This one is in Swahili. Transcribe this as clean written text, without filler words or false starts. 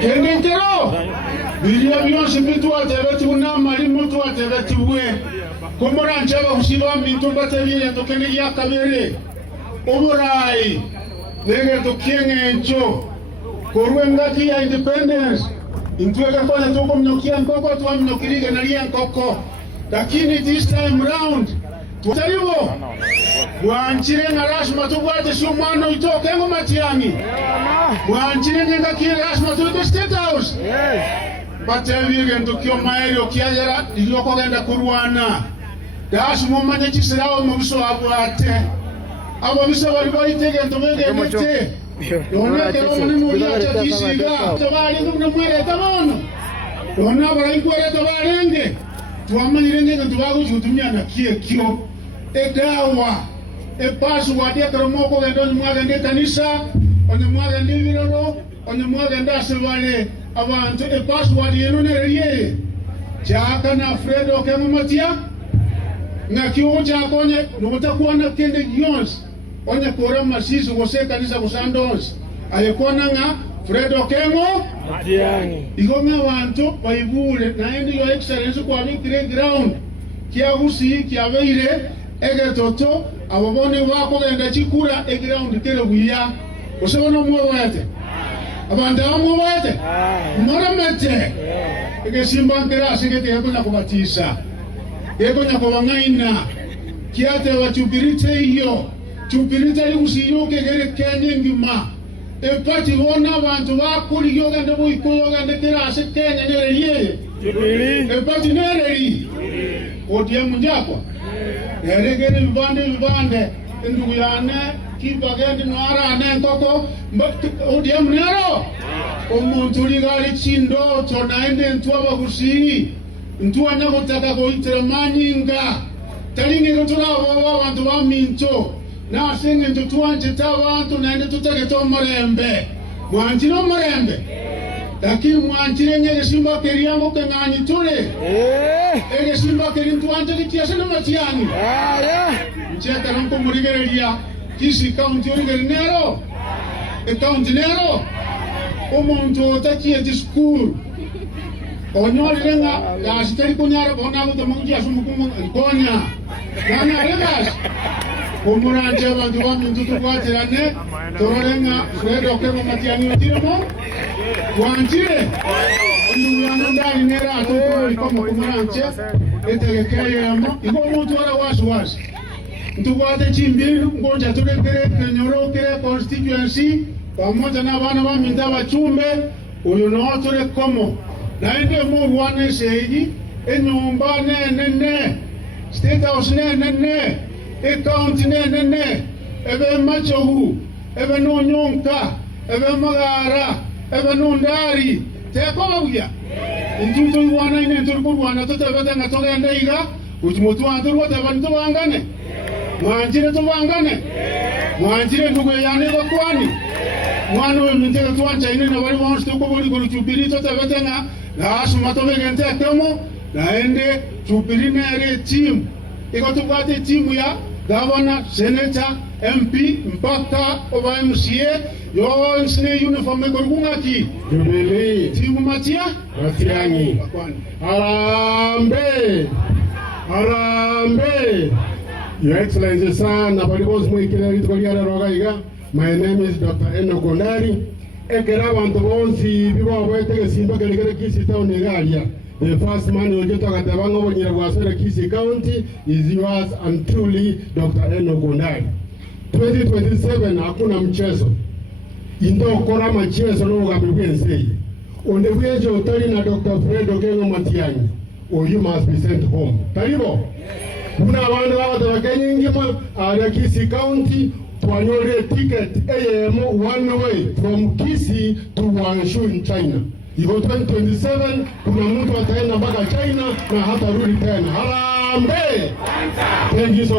Kendentero bilia byonse bitu atebeti unamali muntu atebeti bwe komora njaba kusiba mintu batabire tokene ya kabere oburai nege tokienge ncho korwengati ya independence intweka kone toko mnokia nkoko tuwa mnokirige na liya nkoko lakini this time round tutaribo wanchire na rashma tubwate shumano itoke ngo matiangi wanchire ngenga kire rashma tuko State House batebige ntokyo maero kiagera iliyoko genda kurwana dash mumanye kisirawo mu biso abwate abo biso bari bayitege ntomege ndete doneke omuni mu yacha kisiga tabali ngumwe mwere tabono dona bari kwere tabalenge tuamanyire ngenga tubago chutumya na kio edawa password ya karomoko gendo mwaga ndi kanisa onye mwaga ndi biroro onye mwaga ndasebale abantu password yeno nereye chaka na Fredo kemumatia na kiwo chakonye nobutakuwa na kende yons onye kora masisi gose kanisa kusandons ayekona nga Fredo kemo matiani igonga abantu baibule na endi yo excellence kwa victory ground kia gusi kia beire ege toto ababone wako genda chikura ground kere buya osebona muwete abanda muwete moramete ege simbankera sigete yakona kubatisa yakona kubangaina kiate wachupirite hiyo chupirite usiyoke gere kenye ngima epati wona abantu bakuri yoga ndebo ikoyoga ndekera ase Kenya nereye epati nereri odie munjako eregere vivande ndugu yane kibagende nwara ne nkoko odie munero omuntu ligali chindo tonaende ntwaba kusi ntwanya kutaka koitira manyinga talinge kutulabo abantu baminto na singe ntutwanje tabantu naende tutake to morembe mwanjiro morembe lakini mwanjire ngere simba keriango kenganyi tule ege simba kerintwanje kitiasa na matiani ncheta nko murigereria kisi county origenero county nero omuntu otakie di school onyorenga ya sitari kunyara bona gutamangi asumukumu konya kana regas omuranje abantu bamintu tukwaterane tororenga Fredo kemo matiani otiremo wanjire nduyana ndani nera atoko ikomo kumuranje etegekeye yamo igo muntu ara waswas ntukwate chimbiru ngonja turekere kenyorokere constituency pamoja na bana baminta bachumbe uyu no tore komo naende mu wane seyi enyumba nene State House nene county nene ebe machohu ebe no nyonka ebe magara ebe no ndari tekologia intuto iwana ine turkurwana totabata ngatoga ndaiga utimotu anturu watabantu bangane mwanjire tubangane mwanjire ndugu yane bakwani mwana we mintega tuancha ine na bari bonste ko boli ko chupiri totabata nga la asuma tobegente kemo naende chupiri nere team iko tupate timu ya Governor, Senator, MP, mpaka oba MCA, yo nsine uniform gorgungaki. Jubilee. Timu matia? Matiangi. Harambe. Harambe. Your Excellency sana balibos mwikira litwaliara rogaiga. My name is Dr. Enoch Ondari. Ekera bantu bonsi bibo bwetege simba gelegele kisi town egalia. The first man who just talked about Kisi County is yours and truly Dr. Enoch Ondari. 2027 hakuna mchezo. Indo kora mchezo no ugambiwe onde weje utali na Dr. Fredo Kemo Matiangi or you must be sent home. Taribo. Kuna wanda wa Kenya ngima ya Kisi County tuanyole ticket AM one way from Kisi to Wanshu in China. Iko 2027 kuna mtu ataenda mpaka China na hata rudi tena. Harambe! Thank you so